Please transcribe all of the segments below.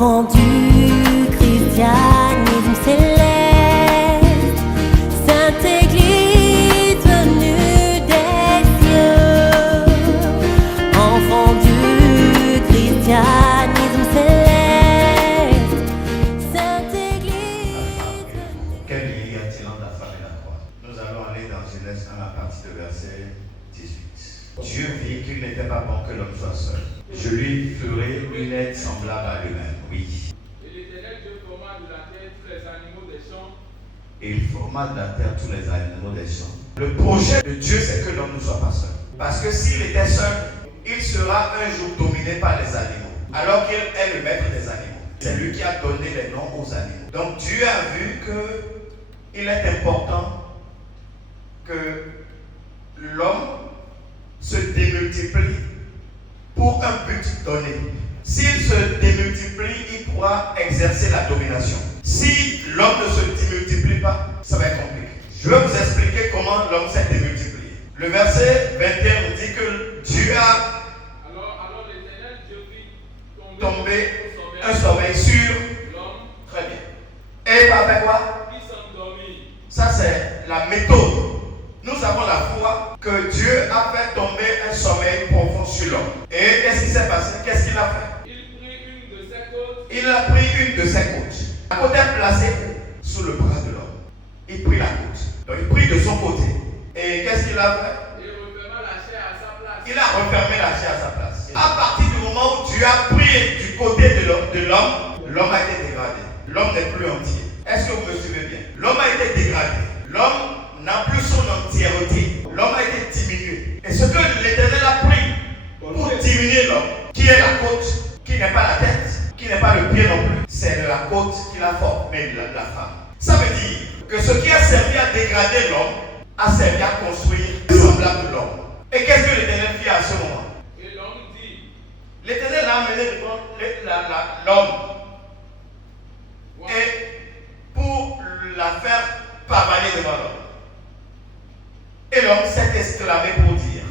enfant du christianisme céleste, Sainte Église venue des cieux, enfant du christianisme céleste, Sainte Église venue. Quel lien y a-t-il entre la femme et la croix? Nous allons aller dans Genèse 1 à partir de verset 18. Dieu vit qu'il n'était pas bon que l'homme soit seul. Je lui ferai une aide semblable à lui-même. Oui. Et l'Éternel Dieu forma de la terre tous les animaux des champs. Et il forma de la terre tous les animaux des champs. Le projet de Dieu, c'est que l'homme ne soit pas seul. Parce que s'il était seul, il sera un jour dominé par les animaux. Alors qu'il est le maître des animaux. C'est lui qui a donné les noms aux animaux. Donc Dieu a vu qu'il est important que l'homme se démultiplie pour un but donné. S'il se démultiplie, il pourra exercer la domination. Si l'homme ne se démultiplie pas, ça va être compliqué. Je vais vous expliquer comment l'homme s'est démultiplié. Le verset 21 nous dit que Dieu a Alors l'Éternel Dieu fit tombé un sommeil sur l'homme. Très bien. Et avec quoi? Qui s'endormit. Ça, c'est la méthode. Nous avons la foi que Dieu a fait tomber un sommeil profond sur l'homme. Et qu'est-ce qui s'est passé? Qu'est-ce qu'il a fait? Il prit une de ses côtes. Il a pris une de ses côtes. La côte est placée sous le bras de l'homme. Il prit la côte. Donc il prit de son côté. Et qu'est-ce qu'il a fait? Et referma la chair à sa place. Il a refermé la chair à sa place. À partir du moment où Dieu a pris du côté de l'homme, l'homme a été dégradé. L'homme n'est plus entier. Est-ce que vous me suivez bien? L'homme a été dégradé. L'homme n'a plus son entièreté. L'homme a été diminué. Et ce que l'Éternel a pris pour diminuer l'homme, qui est la côte, qui n'est pas la tête, qui n'est pas le pied non plus, c'est la côte qui l'a formé, la femme. Ça veut dire que ce qui a servi à dégrader l'homme a servi à construire semblable de l'homme. Et qu'est-ce que l'Éternel fit à ce moment? Et l'homme dit. L'Éternel l'a amené devant l'homme. Wow. Et pour la faire pavaner devant l'homme. Et l'homme s'est exclamé pour dire: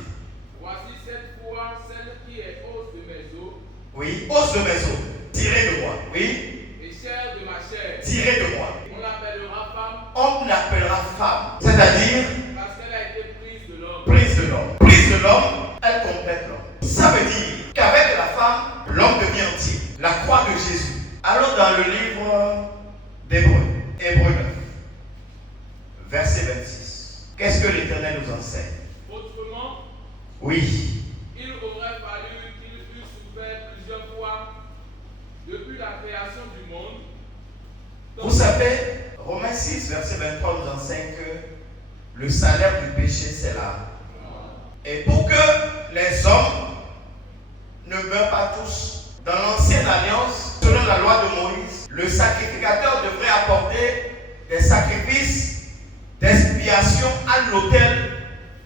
Voici cette fois celle qui est os de mes os. Oui, os de mes os, tirez de moi. Oui, Et chair de ma chair. tirez de moi. On l'appellera femme. On l'appellera femme, c'est-à-dire Parce qu'elle a été prise de l'homme. prise de l'homme. Prise de l'homme, elle complète l'homme. Ça veut dire qu'avec la femme, l'homme devient entier. La croix de Jésus. Allons dans le livre d'Hébreux, Hébreux 9, verset 26. Qu'est-ce que l'Éternel nous enseigne? Autrement, Oui. il aurait fallu qu'il eût souffert plusieurs fois depuis la création du monde. Vous savez, Romains 6, verset 23 nous enseigne que le salaire du péché, c'est la mort. Et pour que les hommes ne meurent pas tous, dans l'ancienne alliance, selon la loi de Moïse, le sacrificateur devrait apporter des sacrifices d'expiation à l'autel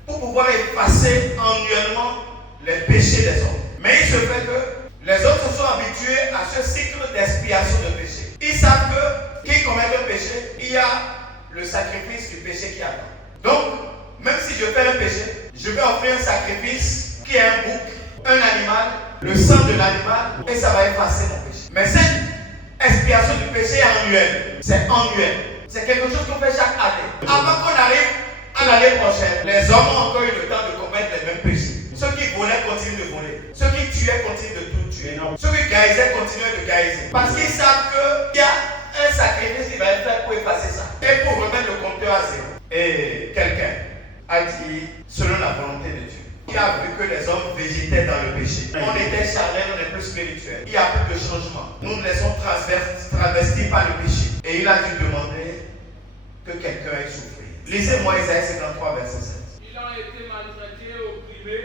pour pouvoir effacer annuellement les péchés des hommes. Mais il se fait que les hommes se sont habitués à ce cycle d'expiation de péché. Ils savent que qui commet un péché, il y a le sacrifice du péché qui attend. Donc, même si je fais un péché, je vais offrir un sacrifice qui est un bouc, un animal, le sang de l'animal, et ça va effacer mon péché. Mais cette expiation du péché est annuelle. C'est annuel. C'est quelque chose qu'on fait chaque année. Avant qu'on arrive à l'année prochaine, les hommes ont encore eu le temps de commettre les mêmes péchés. Ceux qui volaient continuent de voler. Ceux qui tuaient continuent de tout tuer. Ceux qui gaïsaient continuent de gaïser. Parce qu'ils savent qu'il y a un sacrifice qui va être fait pour effacer ça. Et pour remettre le compteur à zéro. Et quelqu'un a dit, selon la volonté de Dieu, il a vu que les hommes végétaient dans le péché. On était charnel, on est plus spirituel. Il n'y a plus de changement. Nous nous laissons travestis par le péché. Et il a dû demander que quelqu'un ait souffert. Lisez-moi Isaïe 53, verset 7. Il a été maltraité, opprimé.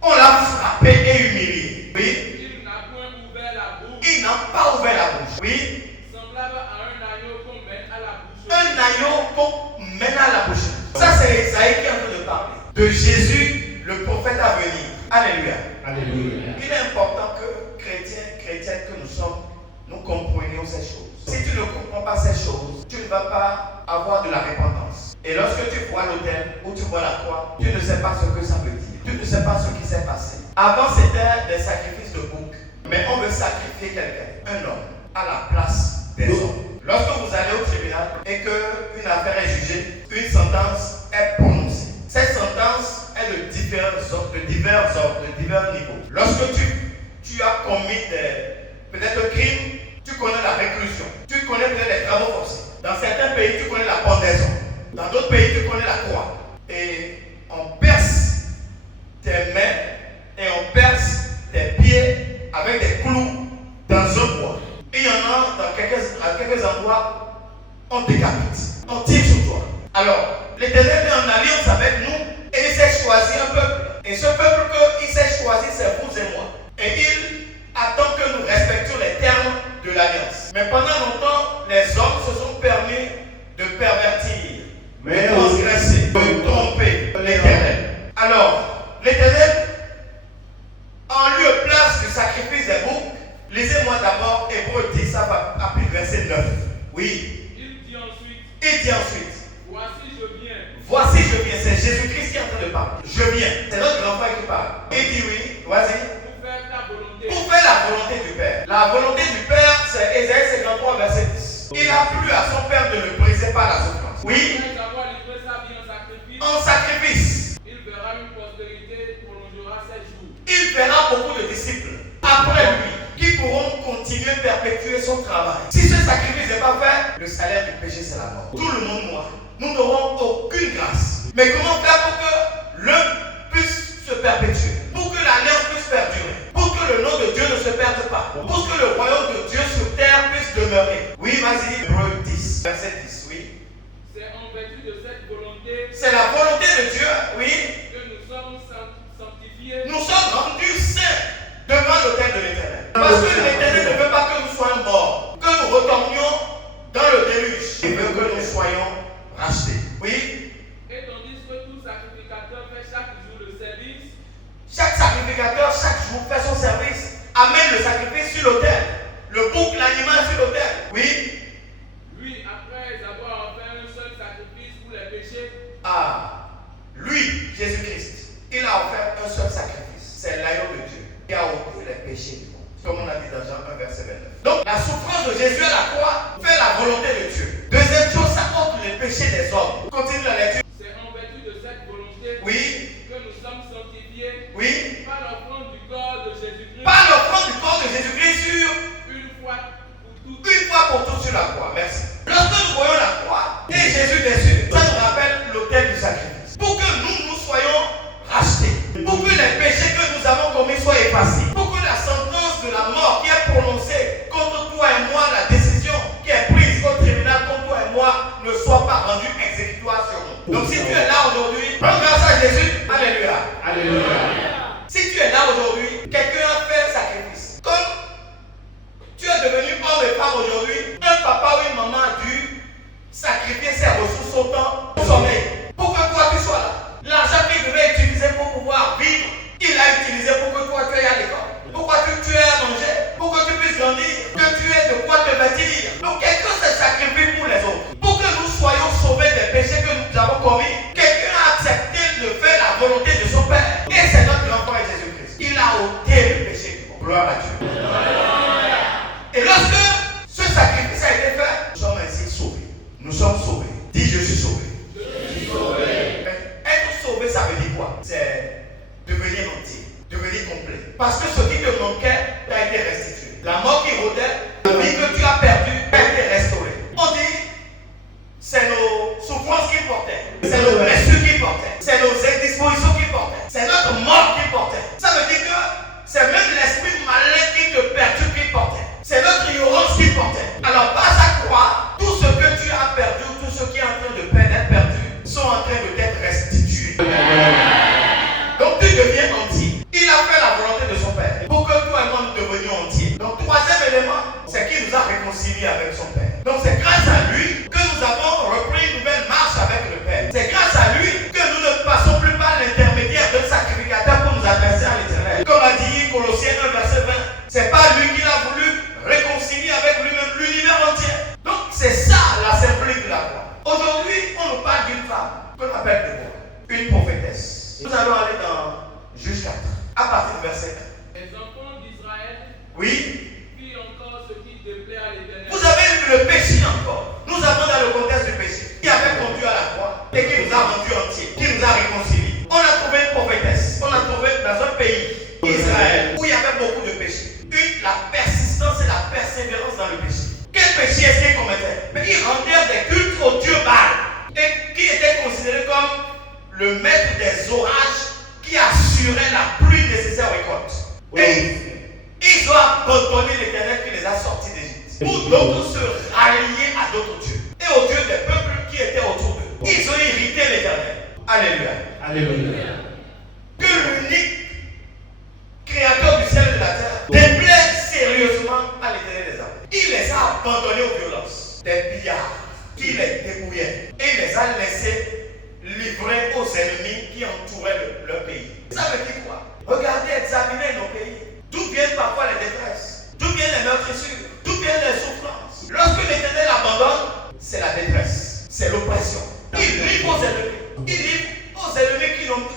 On l'a frappé et humilié. Oui. Il n'a point ouvert la bouche. Il n'a pas ouvert la bouche. Oui. Semblable à un agneau qu'on mène à la bouche. Un agneau qu'on mène à la bouche. Ça, c'est Isaïe qui est en train de parler. De Jésus, le prophète à venir. Alléluia. Alléluia. Il est important que chrétiens que nous sommes, nous comprenions ces choses. Si tu ne comprends pas ces choses, tu ne vas pas avoir de la repentance. Et lorsque tu vois l'autel ou tu vois la croix, tu ne sais pas ce que ça veut dire. Tu ne sais pas ce qui s'est passé. Avant, c'était des sacrifices de bouc. Mais on veut sacrifier quelqu'un, un homme. à la place des hommes. Lorsque vous allez au tribunal et qu'une affaire est jugée, une sentence est prononcée. Cette sentence est de divers niveaux. Lorsque tu as commis peut-être un crime, tu connais la réclusion, tu connais peut-être les travaux forcés. Dans certains pays, tu connais la pendaison. Dans d'autres pays, tu connais la croix. Et on perce tes mains et on perce tes pieds avec des clous dans un bois. Et il y en a à quelques endroits, on décapite, on tire sur toi. Alors, l'Éternel est en alliance avec nous et il s'est choisi un peuple. Et ce peuple qu'il s'est choisi, c'est vous et moi. Et il attend que nous respections les termes de l'alliance. Mais pendant longtemps, les hommes se sont permis de pervertir, de transgresser, de tromper l'Éternel. Alors, l'Éternel, en lieu et place du sacrifice des boucs, lisez-moi d'abord Hébreux 10 à partir du verset 9. Oui. Il dit ensuite. Voici je viens. Voici je viens. C'est Jésus-Christ qui est en train de parler. Je viens. C'est notre grand-père qui parle. Il dit oui. Vas-y. Pour faire ta volonté. Pour faire la volonté du Père. La volonté du Père, c'est Ésaïe 53 verset 10. Il a plu à son Père de le briser par la souffrance. Oui. Après avoir livré sa vie en sacrifice. En sacrifice. Il verra une postérité prolongera ses jours. Il verra beaucoup de disciples après lui qui pourront continuer à perpétuer son travail. Si ce sacrifice n'est pas fait, le salaire du péché c'est la mort. Tout le monde mourra. Nous n'aurons aucune grâce. Mais comment faire pour que l'un puisse se perpétuer, pour que l'alliance puisse perdurer, pour que le nom de Dieu ne se perde pas, pour que le royaume de Dieu sur terre puisse demeurer. Oui, vas-y, Hébreux 10, verset 10, oui. C'est en vertu de cette volonté. C'est la volonté de Dieu, oui. Que nous sommes sanctifiés. Nous sommes rendus saints devant l'autel de l'Éternel. Parce que l'Éternel ne veut pas que nous soyons morts, que nous retournions dans le déluge. Il veut que nous soyons rachetés. Oui. Et tandis que tout sacrificateur fait chaque jour le service. Chaque sacrificateur, chaque jour, fait son service. Amène le sacrifice sur l'autel. Le bouc, l'animal sur l'autel. Oui. Lui, après avoir offert un seul sacrifice pour les péchés. Lui, Jésus-Christ, il a offert un seul sacrifice. C'est l'agneau de Dieu qui a ôté les péchés du monde. Comme on a dit dans Jean 1, verset 29. Donc, la souffrance de Jésus à la croix fait la volonté de Dieu. Deuxième chose, ça ôte les péchés des hommes. Continue la lecture. C'est en vertu de cette volonté. Oui. Que nous sommes sanctifiés. Oui. Par l'offrande du corps de Jésus-Christ. Par l'offrande du corps de Jésus-Christ sur une fois pour toutes. Une fois pour toutes sur la croix. Merci. Lorsque nous voyons la croix et Jésus dessus, ça nous rappelle l'autel du sacrifice. Pour que nous soyons rachetés. Pour que les péchés que nous avons commis soient effacés. Pour que la sentence de la mort qui est prononcée contre toi et moi, la décision qui est prise au tribunal contre toi et moi, ne soit pas rendue exécutoire sur nous. Donc si tu es là aujourd'hui, rends grâce à Jésus. Alléluia. Alléluia. Si tu es là aujourd'hui, quelqu'un a fait un sacrifice. Comme tu es devenu homme et femme aujourd'hui, un papa ou une maman a dû sacrifier ses ressources, son temps, son sommeil, pour que toi tu sois là. L'argent qu'il devait utiliser pour pouvoir vivre, il l'a utilisé pour que toi tu ailles à l'école. Pourquoi tu aies à manger, pour que tu puisses grandir, que tu aies de quoi te vêtir. Donc quelqu'un s'est sacrifié pour les autres. Pour que nous soyons sauvés des péchés que nous avons commis, quelqu'un a accepté de faire la volonté de son Père. Et c'est notre grand frère Jésus-Christ. Il a ôté le péché du monde. Gloire à Dieu. Et lorsque ce sacrifice a été fait, nous sommes ainsi sauvés. Nous sommes sauvés. Dis je suis sauvé. Je suis sauvé. Être sauvé, ça veut dire quoi? C'est devenir entier, devenir complet. Parce que ce qui te manquait t'a été restitué. La mort qui rôdait, la vie que tu as perdue, a été restaurée. On dit, c'est nos souffrances qui portaient, c'est nos blessures qui portaient, c'est nos indispositions qui portaient, c'est notre mort qui portait. Ça veut dire que c'est même l'esprit malin qui te perturbe qui portait. C'est notre ignorance qui portait. Alors, par sa croix, tout ce que tu as perdu, tout ce qui est en train d'être perdu, sont en train de t'être restitués. Donc tu deviens entier. Il a fait la volonté de son Père pour que toi et moi nous devenions entiers. Donc troisième élément, c'est qu'il nous a réconciliés avec son Père. Donc c'est grâce à lui que nous avons repris une nouvelle marche avec le Père. C'est grâce à lui que nous ne passons plus par l'intermédiaire d'un sacrificateur pour nous adresser à l'Éternel. Comme a dit Colossiens 1 verset 20, c'est pas lui qui l'a voulu réconcilier avec lui-même l'univers entier. Donc c'est ça la symbolique de la croix. Aujourd'hui, on nous parle d'une femme qu'on appelle Déborah, une prophétesse. Nous allons aller dans Juge 4, à partir du verset 1. Les enfants d'Israël Oui. firent encore ce qui déplaît à Et ils ont abandonné l'Éternel qui les a sortis d'Égypte pour d'autres se rallier à d'autres dieux et aux dieux des peuples qui étaient autour d'eux. Ils ont irrité l'Éternel. Alléluia. Alléluia. Que l'unique créateur du ciel et de la terre déplaise sérieusement à l'Éternel des armées. Il les a abandonnés aux violences, des pillards qui les dépouillaient et il les a laissés livrés aux ennemis qui entouraient leur pays. Ça veut dire quoi? Regardez, examinez nos pays. D'où viennent parfois les détresses? D'où viennent les meurtrissures? D'où viennent les souffrances? Lorsque l'Éternel abandonne, c'est la détresse, c'est l'oppression. Il livre aux ennemis. Il livre aux ennemis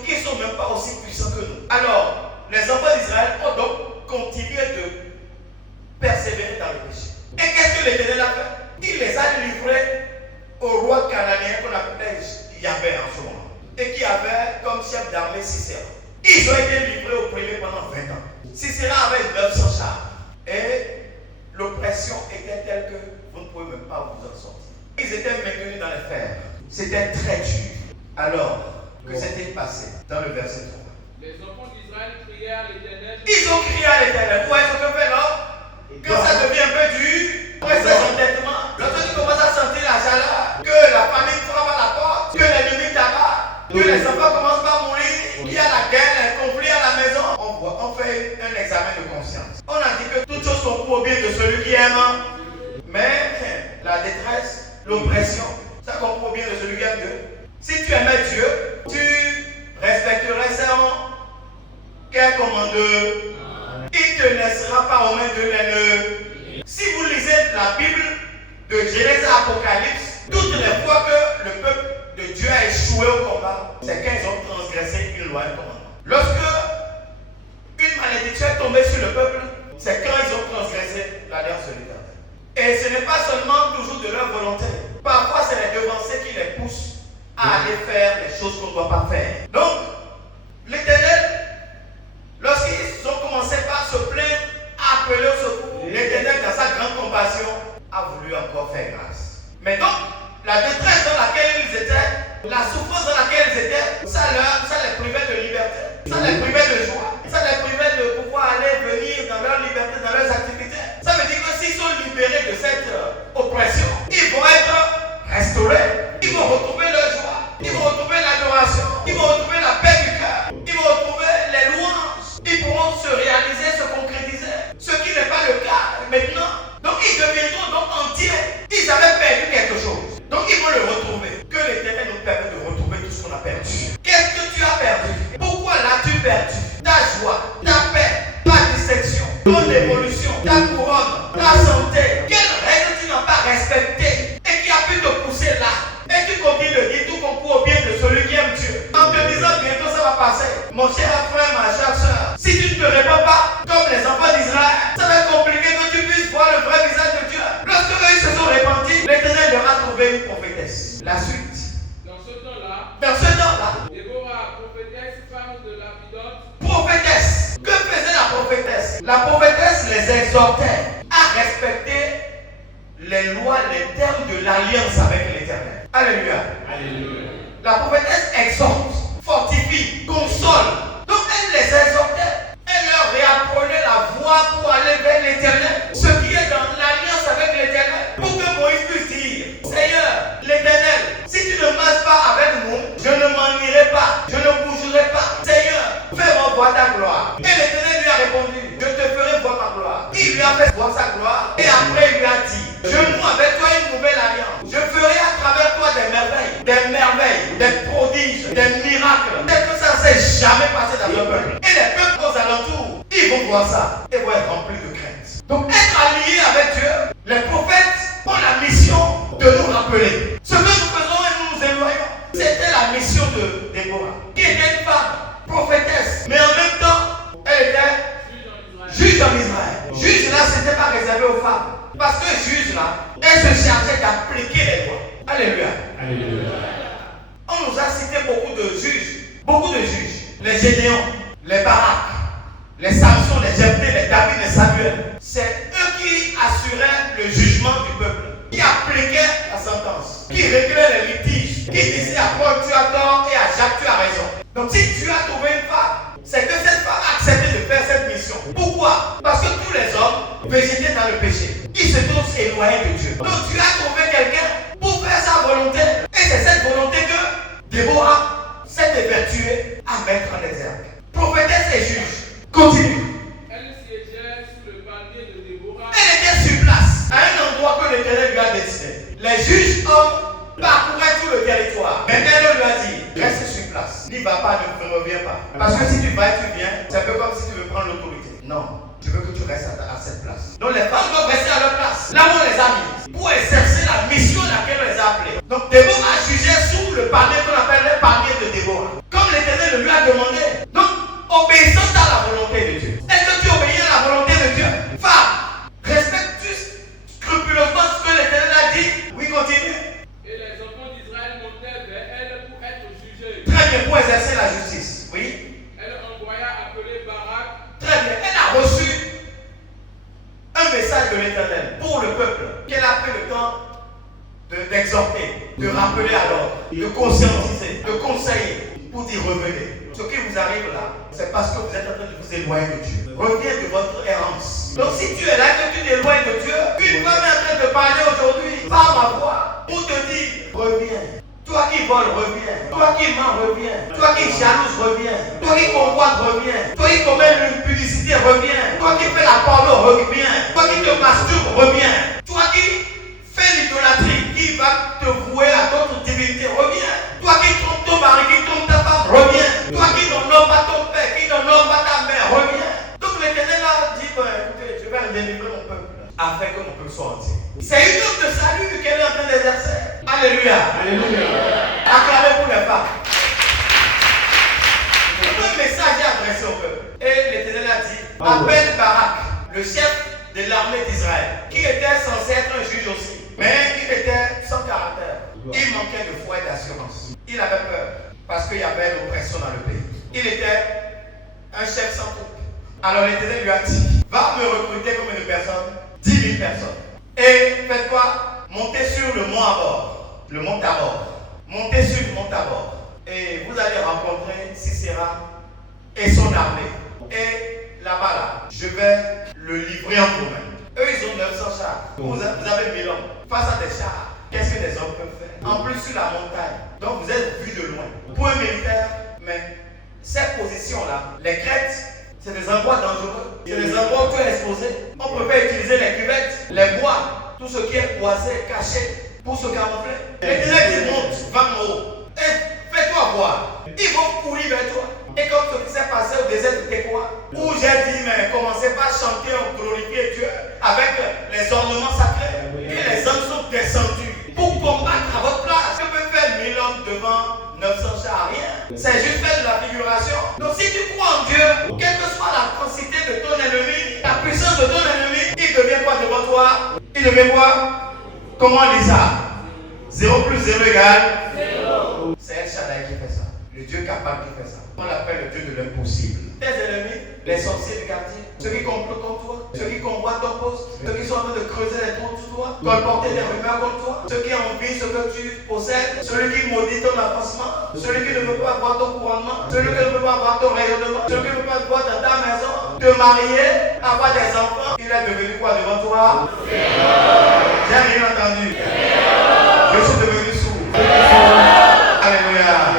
qui ne sont même pas aussi puissants que nous. Alors, les enfants d'Israël ont donc continué de persévérer dans le péché. Et qu'est-ce que l'Éternel a fait? Il les a livrés au roi cananéen qu'on appelait Yahvé en ce moment, et qui avait comme chef d'armée Sisera. Ils ont été livrés au premier pendant 20 ans. Sisera avait 900 chars. Et l'oppression était telle que vous ne pouvez même pas vous en sortir. Ils étaient maintenus dans les fers. C'était très dur. Alors, que s'est-il passé dans le verset 3? Les enfants d'Israël criaient à l'Éternel. Ils ont crié à l'Éternel. Ouais, ce que fait là? Quand ça devient un peu dur, après ces entêtements, lorsque tu commences à sentir la chaleur, que la famille frappe à la porte, que l'ennemi t'abat, que les enfants commencent par mourir, qu'il y a la guerre, les conflits à la maison, on fait un examen de conscience. On a dit que toutes choses sont pour au bien de celui qui aime, mais la détresse, l'oppression, ça comprend au bien de celui qui aime Dieu. Si tu aimais Dieu, tu respecterais serment. Quel commandeur? Il ne te laissera pas aux mains de l'ennemi. Si vous lisez la Bible de Genèse à Apocalypse, toutes les fois que le peuple de Dieu a échoué au combat, c'est quand ils ont transgressé une loi, un commandement. Lorsque une malédiction est tombée sur le peuple, c'est quand ils ont transgressé l'alliance de l'Éternel. Et ce n'est pas seulement toujours de leur volonté. Parfois, c'est les devanciers qui les poussent à aller faire les choses qu'on ne doit pas faire. Donc, l'Éternel, lorsqu'ils ont commencé par se plaindre, à appeler au secours, l'Éternel, dans sa grande compassion, a voulu encore faire grâce. Mais donc, la détresse dans laquelle ils étaient, la souffrance dans laquelle ils étaient, ça les privait de liberté, ça les privait de joie, ça les privait de pouvoir aller venir dans leur liberté, dans leurs activités. Ça veut dire que s'ils sont libérés de cette oppression, ils vont être restaurés, ils vont retrouver leur joie, ils vont retrouver l'adoration, ils vont retrouver la paix du cœur, ils vont retrouver les louanges, ils pourront se réaliser, se concrétiser, ce qui n'est pas le cas maintenant. Donc ils deviendront donc entiers. Ils avaient perdu quelque chose. Donc ils vont le retrouver. Que l'Éternel nous permet de retrouver tout ce qu'on a perdu. Qu'est-ce que tu as perdu? Pourquoi l'as-tu perdu? Ta joie, ta paix, ta distinction, ton évolution, ta couronne, ta santé. Quelle règle tu n'as pas respectée et qui a pu te pousser là? Et tu continues de dire tout concourt au bien de celui qui aime Dieu. En te disant bientôt ça va passer. Mon cher frère, ma chère soeur, si tu ne te réponds pas comme les enfants d'Israël, ça va être compliqué que tu puisses voir le vrai visage de Dieu. Lorsque eux se sont répandus, l'Éternel leur a trouvé une prophétesse. La suite. Dans ce temps-là, Déborah, prophétesse, femme de Lapidote, prophétesse. Que faisait la prophétesse? La prophétesse les exhortait à respecter les lois, les termes de l'alliance avec l'Éternel. Alléluia. Alléluia. La prophétesse exhorte, fortifie, console. Donc elle les exhortait. Elle leur réapprenait la voie pour aller vers l'Éternel. Ce qui est dans l'alliance avec l'Éternel. Pour que Moïse puisse dire, Seigneur, l'Éternel, si tu ne marches pas avec nous, je ne m'en irai pas, je ne bougerai pas. Seigneur, fais-moi voir ta gloire. Et l'Éternel lui a répondu, je te ferai voir ma gloire. Il lui a fait voir sa gloire. Et après il lui a dit, je noue avec toi une nouvelle alliance. Je ferai à travers toi des prodiges, des miracles. Tel que ça ne s'est jamais passé dans le peuple. Et les peuples aux alentours, ils vont voir ça et vont être remplis de crainte. Donc être alliés avec Dieu, les prophètes ont la mission de nous rappeler. Ce que nous faisons et nous nous éloignons, c'était la mission de Déborah, qui était une femme, prophétesse, mais en même temps, elle était juge en Israël. Juge là, ce n'était pas réservé aux femmes. Parce que juge là, elle se chargeait d'appliquer les lois. Alléluia. Alléluia. On nous a cité beaucoup de juges. Les Gédéons, les Barak, les Samson, les Jephthé, les David, les Samuel. C'est eux qui assuraient le jugement du peuple, qui appliquaient la sentence, qui réglaient les litiges, qui disaient à Paul tu as tort et à Jacques tu as raison. Donc si tu as trouvé une femme, c'est que cette femme a accepté de faire cette mission. mettre en exergue. Prophétesse et juge. Continue. Elle siégeait sous le palmier de Déborah. Elle était sur place, à un endroit que l'Éternel lui a destiné. Les juges hommes parcouraient tout le territoire. Mais elle lui a dit, reste sur place. N'y va pas, ne reviens pas. Parce que si tu vas et tu viens, c'est un peu comme si tu veux prendre l'autorité. Non, je veux que tu restes à cette place. Donc les femmes doivent rester à leur place, là où on les a mis, pour exercer la mission à laquelle on les a appelés. Donc Déborah jugeait sous le palmier qu'on appelle le palmier de Déborah. Comme l'Éternel le lui a demandé. Donc, obéissance à la volonté de Dieu. Est-ce que tu obéis à la volonté de Dieu? Femme, respectes-tu scrupuleusement ce que l'Éternel a dit? Oui, continue. Et les enfants d'Israël montèrent vers elle pour être jugés. Très bien, pour exercer la justice. Oui. Elle envoya appeler Barak. Très bien, elle a reçu un message de l'Éternel pour le peuple qu'elle a pris le temps d'exhorter, de rappeler à l'ordre, de conscientiser, de conseiller pour dire revenez. Ce qui vous arrive là, c'est parce que vous êtes en train de vous éloigner de Dieu. Reviens de votre errance. Donc si tu es là et que tu t'éloignes de Dieu, une femme est en train de parler aujourd'hui par ma voix pour te dire reviens. Toi qui voles, reviens. Toi qui mens, reviens. Toi qui jalouse, reviens. Toi qui convoite, reviens. Toi qui commets une publicité, reviens. Toi qui fais la porno, reviens. Toi qui te masturbes, reviens. Toi qui fais l'idolâtrie, qui va te vouer à d'autres divinités, reviens. Toi qui trompes ton mari, qui trompe ta femme, reviens. Toi qui n'honore pas ton père, qui n'honore pas ta mère, reviens. Donc l'Éternel a dit, écoutez, je vais délivrer mon peuple afin que mon peuple soit entier. C'est une œuvre de salut qu'elle est en train d'exercer. Alléluia. Alléluia. Acclamez pour les femmes. Un message est adressé au peuple. Et l'Éternel a dit, appelle Barak, le chef de l'armée d'Israël, qui était censé être un juge aussi. Mais il était sans caractère. Il manquait de foi et d'assurance. Il avait peur parce qu'il y avait l'oppression dans le pays. Il était un chef sans troupe. Alors l'Éternel lui a dit, va me recruter comme une personne, 10 000 personnes. Et faites-toi monter sur le mont Tabor, le mont Tabor. Montez sur le mont Tabor. Et vous allez rencontrer Sisera et son armée. Et là-bas, là, je vais le livrer en vous-même. Eux, ils ont 900 chars. Vous avez 1000 hommes. Face à des chars, qu'est-ce que les hommes peuvent faire? En plus, sur la montagne. Donc, vous êtes vus de loin. Pour un militaire, mais ces positions-là, les crêtes, c'est des endroits dangereux. C'est des endroits où tu es exposé. On préfère utiliser les cuvettes, les bois, tout ce qui est boisé, caché, pour se camoufler. L'Éternel dit monte, va en haut. Et fais-toi voir. Ils vont courir vers toi. Et comme ce qui s'est passé au désert de Tekoa, où j'ai dit, mais commencez pas à chanter, à glorifier Dieu avec les ornements sacrés. Et les hommes sont descendus pour combattre à votre place. Je peux faire 1000 hommes devant 900 chars, rien. C'est juste faire de la figuration. Donc si tu crois en Dieu, quelle que soit la quantité de ton ennemi, la puissance de ton ennemi, il devient quoi devant toi? Il devient quoi? Comment on dit ça? 0 plus 0 égale 0. C'est El Shaddai qui fait ça. Le Dieu capable qui fait ça. On l'appelle le Dieu de l'impossible. Tes ennemis, les sorciers du quartier, ceux qui complotent contre toi, ceux qui convoitent ton poste, ceux qui sont en train de creuser les trous sous toi, colporter des rumeurs contre toi, ceux qui envient ce que tu possèdes, celui qui maudit ton avancement, celui qui ne veut pas voir ton couronnement, celui qui ne veut pas voir ton rayonnement, celui qui ne veut pas voir dans ta maison, te marier, avoir des enfants, il est devenu quoi devant toi? J'ai rien entendu. Je suis devenu sourd. Alléluia.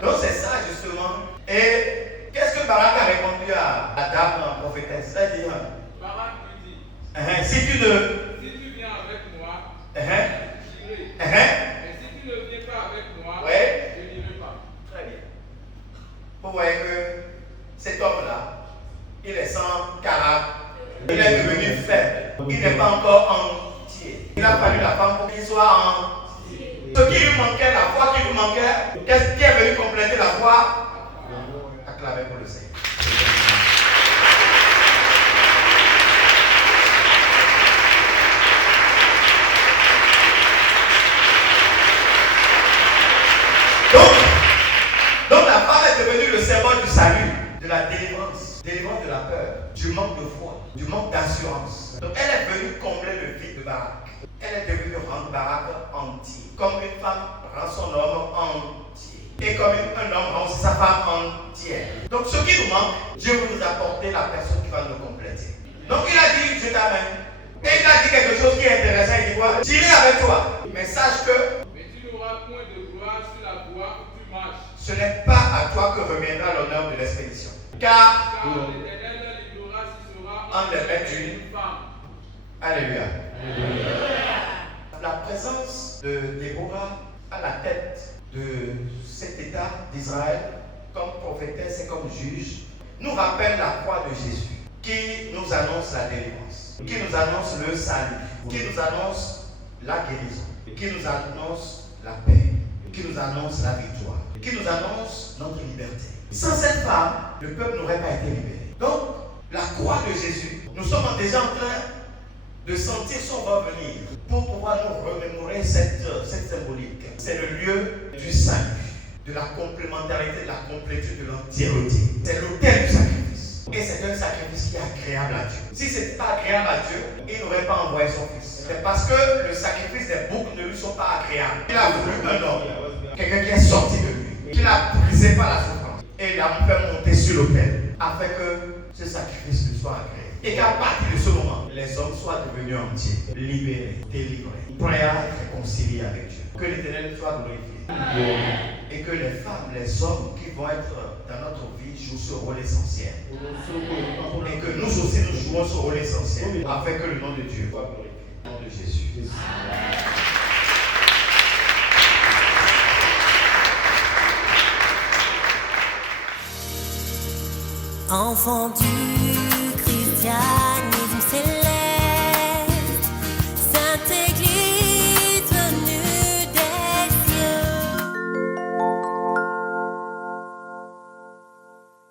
Donc c'est ça justement. Et qu'est-ce que Barak a répondu à la dame prophétesse? Elle dit, Barak lui dit, si tu viens avec moi, j'irai. Mais si tu ne viens pas avec moi, Ouais. je n'irai pas. Très bien. Vous voyez que cet homme-là, il est sans caractère. Il est devenu faible. Il n'est pas encore entier. Il a fallu la femme pour qu'il soit entier. Ce qui lui manquait, la foi qui lui manquait, qu'est-ce qui est venu compléter la foi? Acclamez pour le Seigneur. Donc la femme est devenue le symbole du salut, de la délivrance de la peur, du manque de foi, du manque d'assurance. Donc elle est venue combler le vide de Barak. Elle est devenue rendre Barak entier. Comme une femme rend son homme entier. Et comme un homme rend sa femme entière. Donc ce qui nous manque, Dieu veut nous apporter la personne qui va nous compléter. Donc il a dit, je t'amène. Et il a dit quelque chose qui est intéressant. Il dit quoi? J'irai avec toi. Mais sache que mais tu n'auras point de de gloire sur la voie où tu marches. Ce n'est pas à toi que reviendra l'honneur de l'expédition. Car Car l'Éternel livrera si sera en les mains et d'une une femme. Alléluia. La présence de Déborah à la tête de cet État d'Israël, comme prophétesse et comme juge, nous rappelle la croix de Jésus, qui nous annonce la délivrance, qui nous annonce le salut, qui nous annonce la guérison, qui nous annonce la paix, qui nous annonce la victoire, qui nous annonce notre liberté. Sans cette femme, le peuple n'aurait pas été libéré. Donc, la croix de Jésus, nous sommes déjà en train de sentir son revenir pour pouvoir nous remémorer cette symbolique. C'est le lieu du salut, de la complémentarité, de la complétude, de l'entièreté. C'est l'autel du sacrifice. Et c'est un sacrifice qui est agréable à Dieu. Si ce n'était pas agréable à Dieu, il n'aurait pas envoyé son fils. C'est parce que le sacrifice des boucs ne lui sont pas agréables. Il a voulu un homme, quelqu'un qui est sorti de lui, qu'il a brisé par la souffrance. Et il a fait monter sur l'autel, afin que ce sacrifice lui soit agréable. Et qu'à partir de ce moment, les hommes soient devenus entiers, libérés, délivrés, prêts à être réconciliés avec Dieu. Que l'Éternel soit glorifié. Et que les femmes, les hommes qui vont être dans notre vie jouent ce rôle essentiel. Et que nous aussi nous jouons ce rôle essentiel, afin que le nom de Dieu soit glorifié. Au nom de Jésus. Enfant du